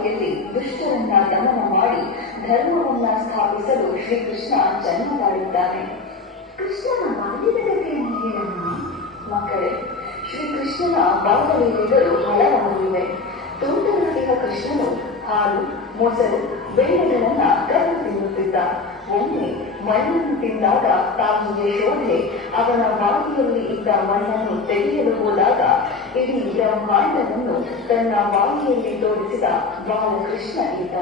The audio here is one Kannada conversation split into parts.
ದ್ವಾರಕೆಯಲ್ಲಿ ದುಷ್ಟರನ್ನ ದಮನ ಮಾಡಿ ಧರ್ಮವನ್ನ ಸ್ಥಾಪಿಸಲು ಶ್ರೀಕೃಷ್ಣ ಜನ್ಮ ತಾಳಿದ್ದಾನೆ ಕೃಷ್ಣನ ಬಾಲ್ಯದ ಮಕ್ಕಳೇ, ಶ್ರೀಕೃಷ್ಣನ ಬಾಲಲೀಲೆಗಳು ಹಳವಾಗಿವೆ. ತುಂಟನಾಗಿರುವ ಕೃಷ್ಣನು ಹಾಲು, ಮೊಸರು ಬೇಳೆಗಳನ್ನ ಕದ್ದು ತಿನ್ನುತ್ತಿದ್ದ ಒಮ್ಮೆ ಮಣ್ಣನ್ನು ತಿಂದಾಗ ತಾವು ಯಶೋಧೆ ಅವನ ಬಾಯಿಯಲ್ಲಿ ಇದ್ದ ಮಣ್ಣನ್ನು ತೆಗೆಯಲು ಹೋದಾಗ ಇಡೀ ಬ್ರಹ್ಮಾಂಡವನ್ನು ತನ್ನ ಬಾಯಿಯಲ್ಲಿ ತೋರಿಸಿದ ಬಾಲಕೃಷ್ಣ ಇದ್ದ.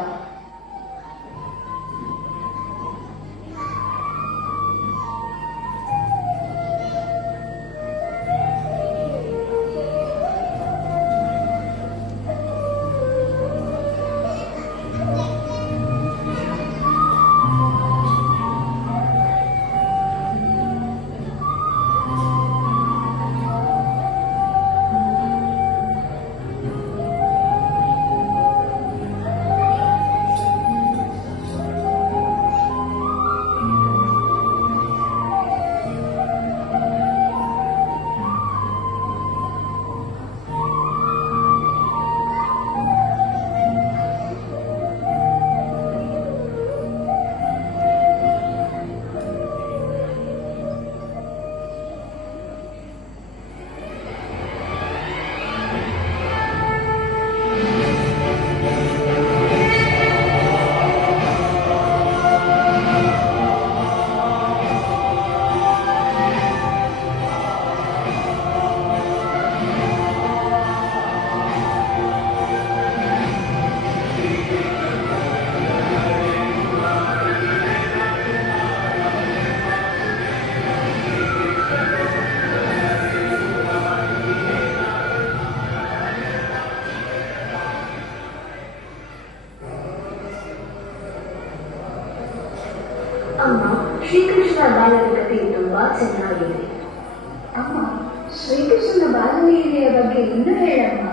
ಬಗ್ಗೆ ಇನ್ನೂ ಹೇಳಮ್ಮ.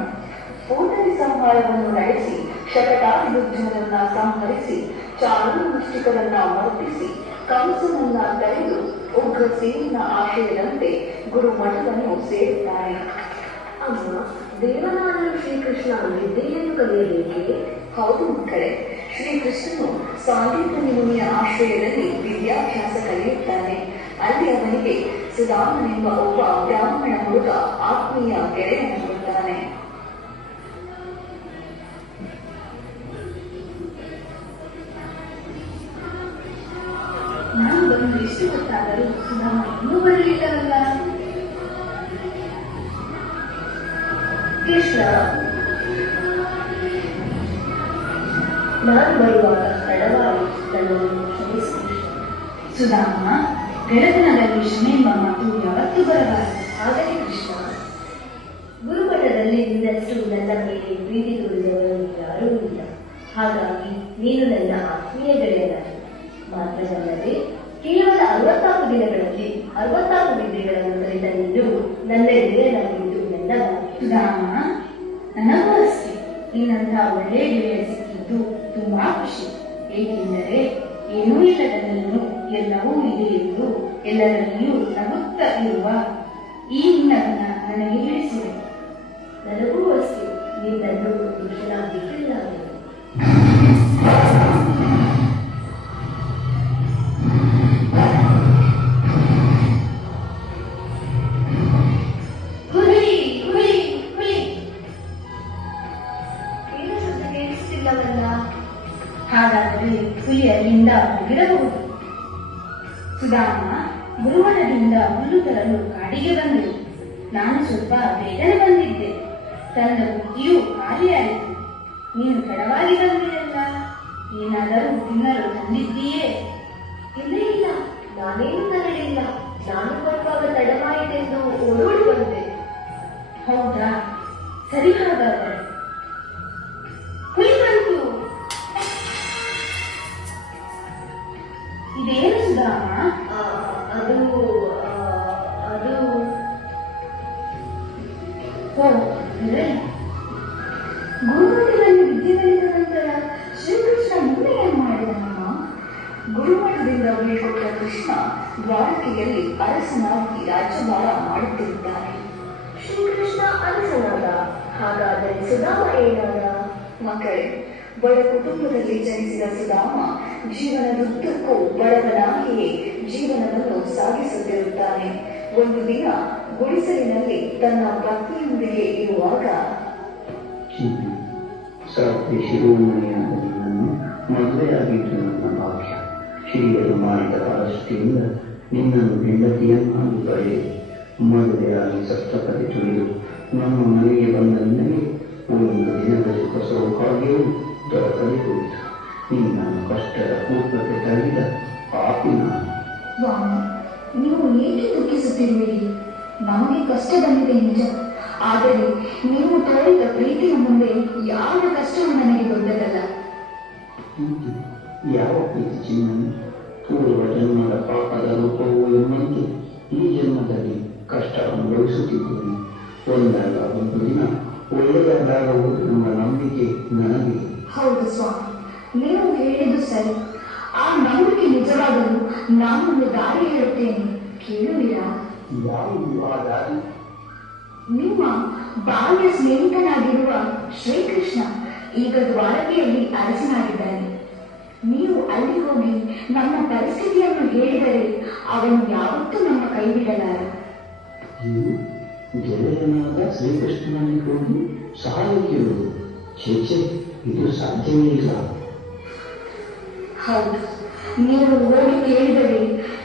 ಪೂತನಿ ಸಂಹಾರವನ್ನು ನಡೆಸಿ ಶಕಟಾಭಿವೃದ್ಧರನ್ನ ಸಂಹರಿಸಿ ಚಾರುಮುಷ್ಟಿಕರನ್ನ ಮರುಪಿಸಿ ಕಂಸನನ್ನ ತಡೆದು ಉಗ್ರ ಸೇನಿನ ಆಶಯದಂತೆ ಗುರು ಮಠವನ್ನು ಸೇರುತ್ತಾನೆ ಅಮ್ಮ ದೇವನಾದ ಶ್ರೀಕೃಷ್ಣ ವಿದ್ಯೆಯನ್ನು ಕಲಿಯಬೇಕೆ? ಹೌದು ಮಕ್ಕಳೇ ಶ್ರೀಕೃಷ್ಣನು ಸಾಂಗೀತ ಮುನಿಯ ಆಶ್ರಯದಲ್ಲಿ ವಿದ್ಯಾಭ್ಯಾಸ ಕಲಿಯುತ್ತಾನೆ. ಅಲ್ಲಿ ಅವನಿಗೆ ಸುಧಾಮನೆಂಬ ಒಬ್ಬ ಬ್ರಾಹ್ಮಣ ಹುಡುಗ ಆತ್ಮೀಯ ಇನ್ನೂ ಬರಲಿಲ್ಲವಲ್ಲ ಕೃಷ್ಣ. ನಾನು ಬರುವಾಗ ತಡವಾಗಿ ಕ್ಷಮಿಸಿ ಸುಧಾಮ ಗೆಳೆತನದಲ್ಲಿ ಮಾತು ಬರಬಾರದು. ಆಗಲಿ ಕೃಷ್ಣ, ಗುರುಮಠದಲ್ಲಿ ನಿನ್ನಷ್ಟು ನನ್ನ ಮೇಲೆ ಪ್ರೀತಿ ತೋರಿದವರು ಯಾರೂ ಇಲ್ಲ. ಹಾಗಾಗಿ ನೀನು ನನ್ನ ತುಂಬಾ ಖುಷಿ ಏಕೆಂದರೆ ಏನೂ ಇಲ್ಲದನ್ನು ಎಲ್ಲವೂ ಇದೆ ಎಂದು ಎಲ್ಲರಲ್ಲಿಯೂ ನಗುತ್ತಾ ಇರುವ ಈ ನಿನ್ನನ್ನ ನನಗೆ ಹೇಳಿಸಿದೆ ನನಗೂ ಅಷ್ಟೇ. ನಿನ್ನನ್ನು ಒಂದು ತಿನ್ನಲು ತಂದಿದ್ದೀಯೇ? ಇಲ್ಲ ಇಲ್ಲ. ನಾನೇನು ತರಲಿಲ್ಲ. ನಾನು ಬರುವಾಗ ತಡವಾಯಿತೆಂದು ಓಡೋಡಿ ಬಂದೆ. ಹೌದಾ? ಸರಿ ಹಾಗಾದರೆ. ಬೀಳ್ಕೊಟ್ಟ ಕೃಷ್ಣ ದ್ವಾರಕೆಯಲ್ಲಿ ಅರಸನಾಗಿ ರಾಜ್ಯಭಾರ ಮಾಡುತ್ತಿರುತ್ತಾನೆ. ಶ್ರೀಕೃಷ್ಣ ಅರಸನಾದ ಹಾಗಾದರೆ ಮಕ್ಕಳೇ ಬಡ ಕುಟುಂಬದಲ್ಲಿ ಜನಿಸಿದ ಸುಧಾಮ ಜೀವನದುದ್ದಕ್ಕೂ ಬಡವನಾಗಿಯೇ ಜೀವನವನ್ನು ಸಾಗಿಸುತ್ತಿರುತ್ತಾನೆ. ಒಂದು ದಿನ ಗುಡಿಸಲಿನಲ್ಲಿ ತನ್ನ ಪತ್ನಿಯೊಂದಿಗೆ ಇರುವಾಗ ಸಾವಿರ ಹಿರಿಯರು ಮಾಡಿದ ಅರಷ್ಟಿಯಿಂದ ನಿನ್ನನ್ನು ಹೆಂಡತಿಯನ್ನಾಗಿ ಬರೆಯ ಮದುವೆಯಾಗಿ ಸಪ್ತಪದಿ ತುಳಿದು ನಮ್ಮ ಮನೆಗೆ ಬಂದ ನಿನಗೆ ಒಂದು ದಿನದ ಸುಖ ಸೌಭಾಗ್ಯವು ದೊರಕದೆ ಹೋಯಿತು. ನಿನ್ನ ಕಷ್ಟದ ಕೂಪಕ್ಕೆ ತಳ್ಳಿದ ಪಾಪಿ ನಾನು ನೀವು ಏಕೆ ದುಃಖಿಸುತ್ತಿರುವಿರಿ? ನಮಗೆ ಕಷ್ಟ ಬಂದಿದೆ ನಿಜ. ಆದರೆ ನೀವು ತೋರಿದ ಪ್ರೀತಿಯ ಮುಂದೆ ಯಾವ ಕಷ್ಟವೂ ನನಗೆ ದೊಡ್ಡದಲ್ಲ. ಯಾವ ಪ್ರೀತಿ ಚಿನ್ನ ಪೂರ್ವ ಜನ್ಮದ ಪಾಪದ ರೂಪವು ಎಂಬಂತೆ ಈ ಜನ್ಮದಲ್ಲಿ ಕಷ್ಟ ಅನುಭವಿಸುತ್ತಿದ್ದೇನೆ. ಒಂದಲ್ಲ ಒಂದು ದಿನ ಒಳ್ಳೆಯದಾಗುವುದು ಎಂಬ ನಂಬಿಕೆ ನನಗೆ ಹೌದು ಸ್ವಾಮಿ ನೀವು ಹೇಳಿದ್ದು ಸರಿ. ಆ ನಂಬಿಕೆ ನಿಜವಾಗಲು ನಾನೊಂದು ದಾರಿ ಹೇಳುತ್ತೇನೆ. ಕೇಳುವಿರಾ? ಯಾವುದು ಆ ದಾರಿ? ನಿಮ್ಮ ಬಾಲ್ಯ ಸ್ನೇಹಿತನಾಗಿರುವ ಶ್ರೀಕೃಷ್ಣ ಈಗ ದ್ವಾರಕೆಯಲ್ಲಿ ಅರಸನಾಗಿದ್ದಾನೆ ನೀವು ಅಲ್ಲಿ ಹೋಗಿ ನಮ್ಮ ಪರಿಸ್ಥಿತಿಯನ್ನು ಹೇಳಿದರೆ ಅವನು ಯಾವತ್ತೂ ನಮ್ಮ ಕೈ ಬಿಡಲಾರ. ಗೆಳೆಯನಾದ ಶ್ರೀಕೃಷ್ಣನಲ್ಲಿ ಹೋಗಿ ಸಹಾಯ ಕೇಳುವುದು. ಚೇಚೆ ಇದು ಸಾಧ್ಯವೇ ಇಲ್ಲ. ಹೌದು ನೀವು ಹೋಗಿ ಕೇಳಿದರೆ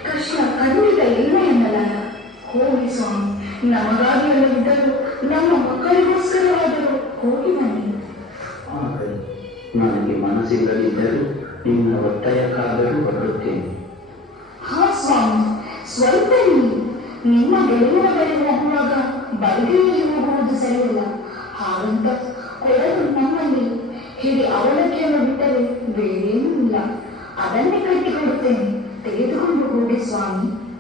ಕೃಷ್ಣ ಖಂಡಿತ ಇಲ್ಲ ಎನ್ನಲಾರ. ಹೋಗಿ ಸ್ವಾಮಿ ನಮಗಾಗಿ ಅಲ್ಲದಿದ್ದರೂ ನಮ್ಮ ಮಕ್ಕಳಿಗೋಸ್ಕರವಾದರೂ ಹೋಗಿ ಬನ್ನಿ. ನನಗೆ ಮನಸ್ಸಿಲ್ಲದಿದ್ದರೂ ನಿನ್ನ ಒತ್ತಾಯಕ್ಕಾದರೂ ಹೊರಡುತ್ತೇನೆ. ಹಾ ಸ್ವಾಮಿ, ಸ್ವಲ್ಪ ನಿಮ್ಮ ಗೆಳೆಯರ ಬಳಿ ಹೋಗುವಾಗ ಬಲಗೈಯಲ್ಲಿ ಹೋಗುವುದು ಸರಿಯಲ್ಲ. ಹಾಗಂತ ಕೊಡಲು ನಮ್ಮಲ್ಲಿ. ಹೀಗೆ ಅವಲಕ್ಕಿಯನ್ನು ಬಿಟ್ಟರೆ ಬೇರೇನೂ ಇಲ್ಲ. ಅದನ್ನೇ ಕಟ್ಟಿಕೊಡುತ್ತೇನೆ. ತೆಗೆದುಕೊಂಡು ಹೋಗಿ ಸ್ವಾಮಿ.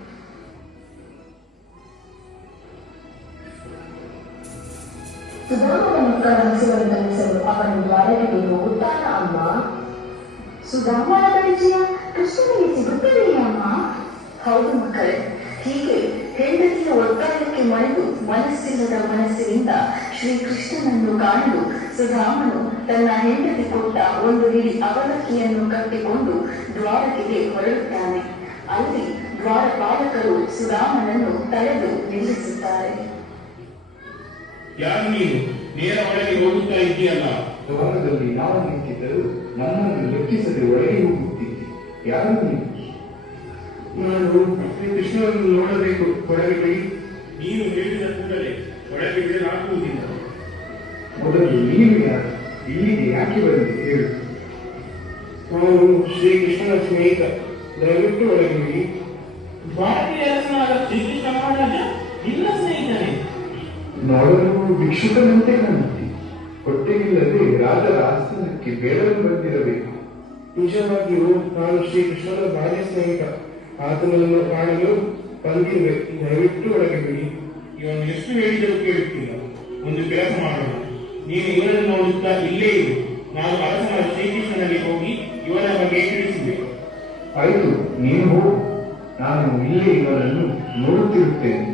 ಸುಧಾಮನ ಮಕ್ಕಳ ಹಸಿವನ್ನು ತಣಿಸಲು ಅವನು ದ್ವಾರಕ್ಕೆ ಹೋಗುತ್ತಾನ ಅಮ್ಮ ಸುಧಾಮನ ಪರಿಚಯ ಕೃಷ್ಣನಿಗೆ ಸಿಗುತ್ತದೆಯೇ ಅಮ್ಮ? ಹೌದು ಮಕ್ಕಳೇ ಹೀಗೆ ಹೆಂಡತಿಯ ಒತ್ತಾಯಕ್ಕೆ ಮರೆದು ಮನಸ್ಸಿಲ್ಲದ ಮನಸ್ಸಿನಿಂದ ಶ್ರೀಕೃಷ್ಣನನ್ನು ಕಾಣಲು ಸುಧಾಮನು ತನ್ನ ಹೆಂಡತಿ ಕೊಟ್ಟ ಒಂದು ಹಿಡಿ ಅವಲಕ್ಕಿಯನ್ನು ಕಟ್ಟಿಕೊಂಡು ದ್ವಾರಕೆಗೆ ಹೊರಡುತ್ತಾನೆ. ಅಲ್ಲಿ ದ್ವಾರಪಾಲಕರು ಸುಧಾಮನನ್ನು ತಡೆದು ನಿಲ್ಲಿಸುತ್ತಾರೆ. ಯಾರು ನೀನು ನೇರ ಒಳಗೆ ಹೋಗುತ್ತಾ ಇದೆಯಲ್ಲ ದ್ವಾರದಲ್ಲಿ ನಾವು ನಿಂತಿದ್ದರೂ ನಮ್ಮನ್ನು ಲೆಕ್ಕಿಸದೆ ಒಳಗೆ ಹೋಗುತ್ತಿದ್ದೆ ಯಾರು ನೀವು? ನಾನು ಶ್ರೀ ಕೃಷ್ಣನನ್ನು ನೋಡಬೇಕು ಒಳಗೆ ಬಿಡಿ ನೀನು ಹೇಳಿದ ಕೂಡಲೇ ಒಳಗೆ ಬಿಡಲಾಗುವುದಿಲ್ಲ ಮೊದಲು ನೀನು ಯಾರು? ಇಲ್ಲಿಗೆ ಯಾಕೆ ಬಂದೆ? ಹೇಳು. ನಾನು ಶ್ರೀ ಕೃಷ್ಣ ಸ್ನೇಹಿತ. ದಯವಿಟ್ಟು ಒಳಗೆ ಬಿಡಿ ಭಾರತೀಯ ಅರಸನಾದ ಶ್ರೀಕೃಷ್ಣ ಮಹಾರಾಜ ಇಲ್ಲ ಸ್ನೇಹಿತನೇ? ನೋಡಲು ಭಿಕ್ಷುಕನಂತೆ ಕಾಣುತ್ತಿ ಹೊಟ್ಟೆಗಿಲ್ಲದೆ ರಾಜರ ಆಸನಕ್ಕೆ ಬೇಡಲು ಬಂದಿರಬೇಕು. ನಿಜವಾಗಿಯೂ ನಾನು ಶ್ರೀ ಕೃಷ್ಣನ ಬಾಲ್ಯ ಸ್ನೇಹಿತ. ಆತನನ್ನು ಕಾಣಲು ಬಂದಿರುವೆ ದಯವಿಟ್ಟು ಒಳಗೆ ಬಿಡಿ ಇವನು ಎಷ್ಟು ಹೇಳಿದರೂ ಕೇಳುತ್ತಿಲ್ಲ. ಒಂದು ಕೆಲಸ ಮಾಡೋಣ. ನೀನು ಇವನನ್ನು ನೋಡುತ್ತಾ ಇಲ್ಲೇ ಇರು. ನಾನು ಅರಸನ ಶ್ರೀಕೃಷ್ಣನಲ್ಲಿ ಹೋಗಿ ಇವನ ಬಗ್ಗೆ ತಿಳಿಸಿದೆ. ಆಯ್ತು, ನೀನು ನಾನು ಇಲ್ಲೇ ಇವನನ್ನು ನೋಡುತ್ತಿರುತ್ತೇನೆ.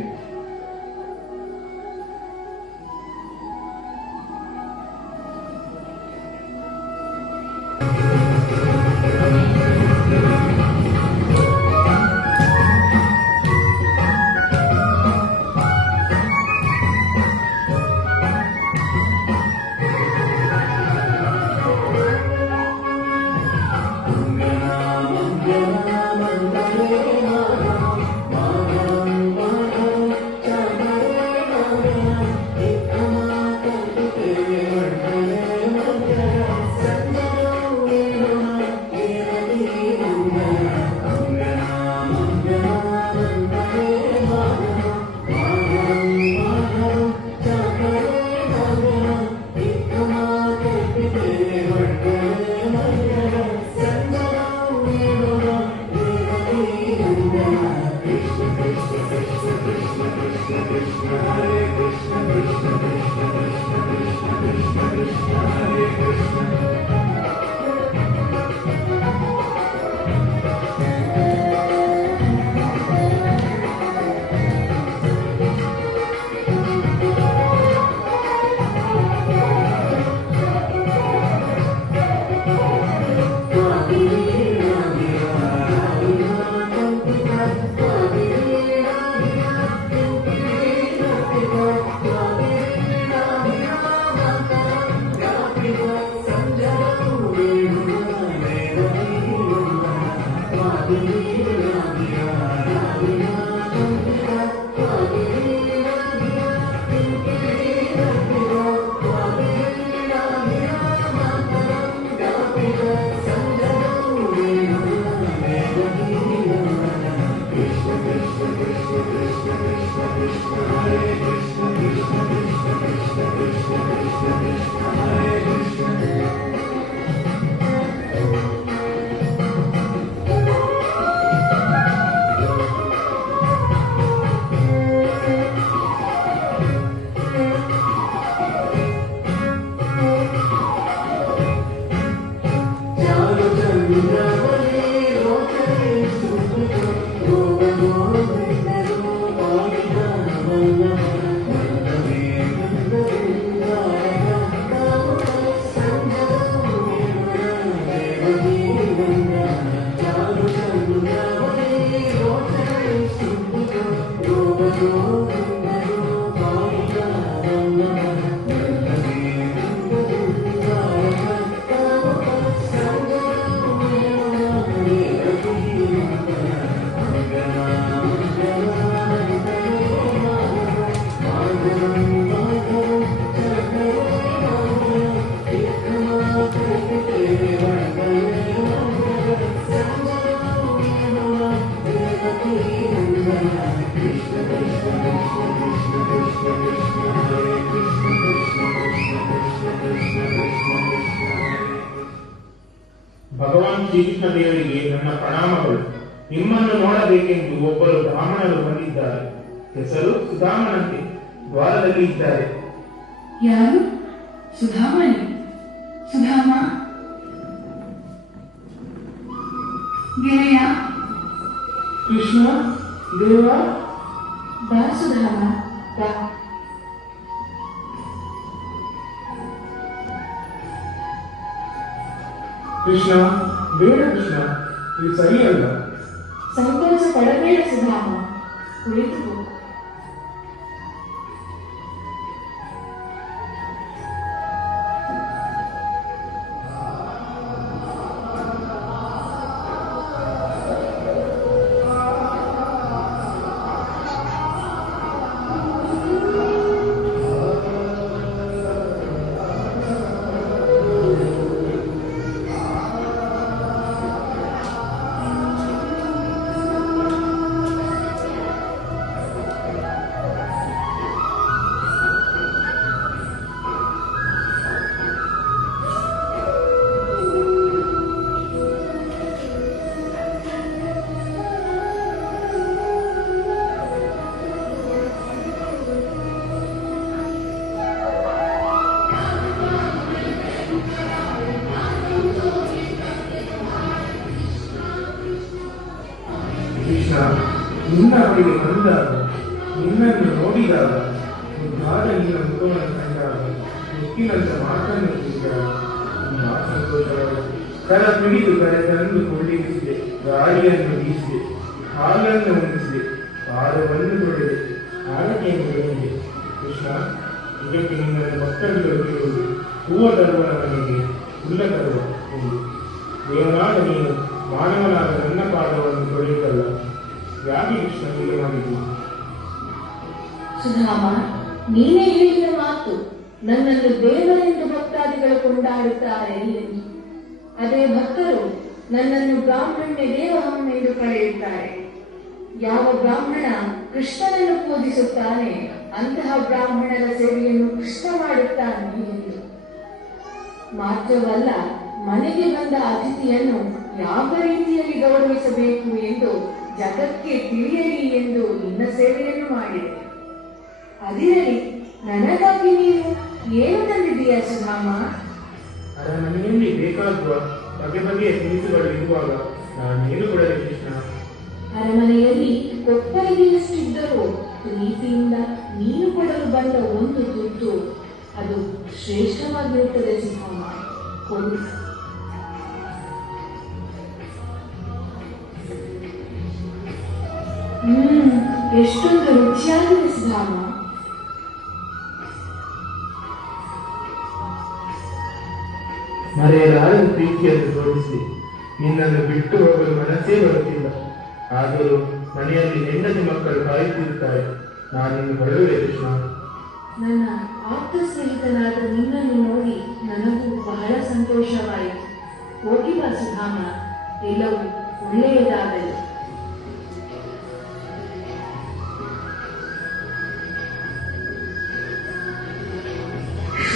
Krishna, Krishna, Krishna, Krishna, Krishna, Krishna, Hare Krishna. Shrikrishna ದೇವರಿಗೆ ನನ್ನ ಪ್ರಣಾಮಗಳು. ನಿಮ್ಮನ್ನು ನೋಡಬೇಕೆಂದು ಒಬ್ಬರು ಬ್ರಾಹ್ಮಣರು ಬಂದಿದ್ದಾರೆ. ಹೆಸರು ಸುಧಾಮನಂತೆ ದ್ವಾರದಲ್ಲಿ ಇದ್ದಾರೆ. ಯಾರು? ಸುಧಾಮಣಿ? ಸುಧಾಮ? ಗೆಳೆಯ? ಕೃಷ್ಣ? ದೇವ? ಬಾ ಸುಧಾಮ ಬಾ. ಕೃಷ್ಣ? ಬೇಡ ಕೃಷ್ಣ ಇದು ಸರಿಯಲ್ಲ ಸಂಕೋಚ ಪಡಬೇಡ ನಿನ್ನ ಬಳಿಗೆ ಬಂದಾಗ ನಿನ್ನನ್ನು ನೋಡಿದಾಗ ಗಾಢ ನಿನ್ನ ಮುಖವನ್ನು ಕಂಡಾಗ ಮುಕ್ಕಿನಂತ ಮಾತನ್ನು ಕೇಳಿದಾಗ ತುಂಬಾ ಸಂತೋಷವಾಯಿತು ಕರ ಪಿಡಿದು ಕರೆ ತಂದು ಕೊಳ್ಳಿಸಿದೆ ಗಾಳಿಯನ್ನು ಬೀಸಿದೆ ಹಾಲನ್ನು ಉಣಿಸಿದೆ ಪಾದವನ್ನು ತೊಳೆದೆ ಆರಕೆಯನ್ನು ಬೆಳೆದಿದೆ ಕೃಷ್ಣ ಇದಕ್ಕೆ ನಿನ್ನನ್ನು ಭಕ್ತರು ಕೇಳುವುದು ಹೂವ ತರುವನ ಮನೆಗೆ ಹುಲ್ಲ ತರುವ ಎಂದು ದೇವನಾದ ನೀನು ಮಾನವನಾದ ನನ್ನ ಪಾದವನ್ನು ತೊಳೆಯುತ್ತಲ್ಲ ಸುಧಾಮ ನೀನೇ ಹೇಳಿದ ಮಾತು ನನ್ನನ್ನು ದೇವರೆಂದು ಭಕ್ತಾದಿಗಳು ಕೊಂಡಾಡುತ್ತಾರೆ ಎಂದು. ಅದೇ ಭಕ್ತರು ನನ್ನನ್ನು ಬ್ರಾಹ್ಮಣ್ಯ ದೇವಹಮ್ಮೆಂದು ಕರೆಯುತ್ತಾರೆ. ಯಾವ ಬ್ರಾಹ್ಮಣ ಕೃಷ್ಣನನ್ನು ಪೂಜಿಸುತ್ತಾನೆ, ಅಂತಹ ಬ್ರಾಹ್ಮಣರ ಸೇವೆಯನ್ನು ಕೃಷ್ಣ ಮಾಡುತ್ತಾನೆ ಎಂದು. ಮಾತ್ರವಲ್ಲ, ಮನೆಗೆ ಬಂದ ಅತಿಥಿಯನ್ನು ಯಾವ ರೀತಿಯಲ್ಲಿ ಗೌರವಿಸಬೇಕು ಎಂದು ಜಗಕ್ಕೆ ತಿಳಿಯಲಿ ಎಂದು ನಿನ್ನ ಸೇವೆಯನ್ನು ಮಾಡಿದೆ. ಅದಿರಲಿ ನನಗಾಗಿ ನೀನು ಏನು ತಂದಿದ್ದೀಯಾ ಸುಧಾಮ ಅರಮನೆಯಲ್ಲಿ ಬೇಕಾಗುವ ಬಗೆ ಬಗೆಯ ತಿನಿಸುಗಳು ಇರುವಾಗ ನಾನೇನು ಕೊಡಲಿ ಕೃಷ್ಣ? ಅರಮನೆಯಲ್ಲಿ ಒಬ್ಬರಿಗೆಯಷ್ಟಿದ್ದರೂ ಪ್ರೀತಿಯಿಂದ ನೀನು ಕೊಡಲು ಬಂದ ಒಂದು ತುತ್ತು ಅದು ಶ್ರೇಷ್ಠವಾಗಿರುತ್ತದೆ ಸುಧಾಮ ಕೊಡು. ಎಷ್ಟೊಂದು ರುಚಿಯಾಗಿದೆ ಸುಧಾಮ ಮರೆಯಲಾರದ ಪ್ರೀತಿಯನ್ನು ತೋರಿಸಿ. ನಿನ್ನನ್ನು ಬಿಟ್ಟು ಹೋಗಲು ಮನಸ್ಸೇ ಬರುತ್ತಿಲ್ಲ. ಆದರೂ ಮನೆಯಲ್ಲಿ ಹೆಂಡತಿ ಮಕ್ಕಳು ಕಾಯುತ್ತಿರುತ್ತಾರೆ. ನಾನಿನ್ನು ಬರುವೆ ಕೃಷ್ಣ. ನನ್ನ ಆಪ್ತ ಸ್ನೇಹಿತನಾದ ನಿನ್ನನ್ನು ನೋಡಿ ನನಗೂ ಬಹಳ ಸಂತೋಷವಾಯಿತು. ಹೋಗಿ ಬಾ ಸುಧಾಮ. ಎಲ್ಲವೂ ಒಳ್ಳೆಯದಾಗಲಿ.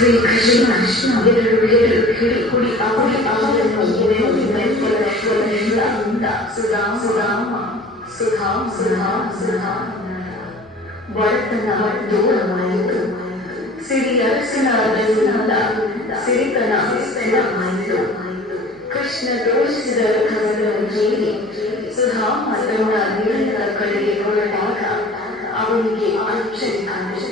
ಶ್ರೀ ಕೃಷ್ಣ ಎದುರುಳಿದು ಹಿಡಿ ಕುಡಿ ಅವಳಿ ಅವಳನ್ನು ಎದೆಯಲ್ಲಿ ಬೆಂಬಲ ಸ್ವರದಿಂದ ಸುಧಾಮ ಸುಧಾಮ ಸುಧಾಮ ಸುಧಾಮ ಸುಧಾಮ ಬಡತನ ದೂರವಾಯಿತು ಸಿರಿಯರಸನ ಬೆನ್ನಿನಿಂದ ಸಿರಿತನ ಬೆನ್ನವಾಯಿತು ಕೃಷ್ಣ ಕೃಷ್ಣ ತೋರಿಸಿದ ರಥವನ್ನು ಕೇಳಿ ಸುಧಾಮ ತನ್ನ ನಿರಂತರ ಕಡೆಗೆ ಹೊರಟಾಗ ಅವನಿಗೆ ಅಚ್ಚರಿ ಕಾಣಿಸಿತು ಕುಡಿಸಲು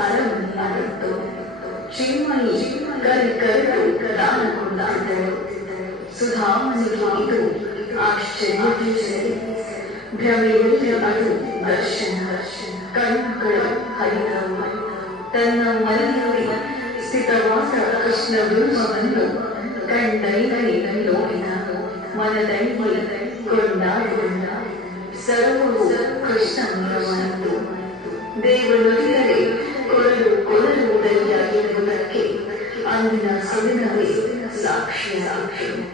ಅರಮನೆ ಆಗಿತ್ತು ಚಿನ್ಮಯಿ ಕರಿ ಕರೆದು ದಾನ ಕೊಂಡಾಡಿದಳು ಸುಧಾಮನಿಗೆ ಇದು ಆಶ್ಚರ್ಯ ಭ್ರಮೆಯಲ್ಲಿ ಅದು ದರ್ಶನ ಕಣ್ಣುಗಳು ಹರಿದವು ತನ್ನ ಮನೆಯಲ್ಲಿ ಸ್ಥಿತವಾದ ಕೃಷ್ಣ ಬಿಂಬವನ್ನು ಕಣ್ಣೈನಲ್ಲಿ ನೋಡಿದ ಮನದಲ್ಲಿ ಕೊಂಡಾಡಿಕೊಂಡ ಸರ್ವವು ಕೃಷ್ಣಮಯವಾಯಿತು ದೇವನುಡಿದರೆ ಕೊರಲು ಕೊರಲುವುದಲ್ಲ ಎಂಬುದಕ್ಕೆ ಅಂದಿನ ಸುದಿನವೇ ಸಾಕ್ಷಿ ಎಲ್ಲಿ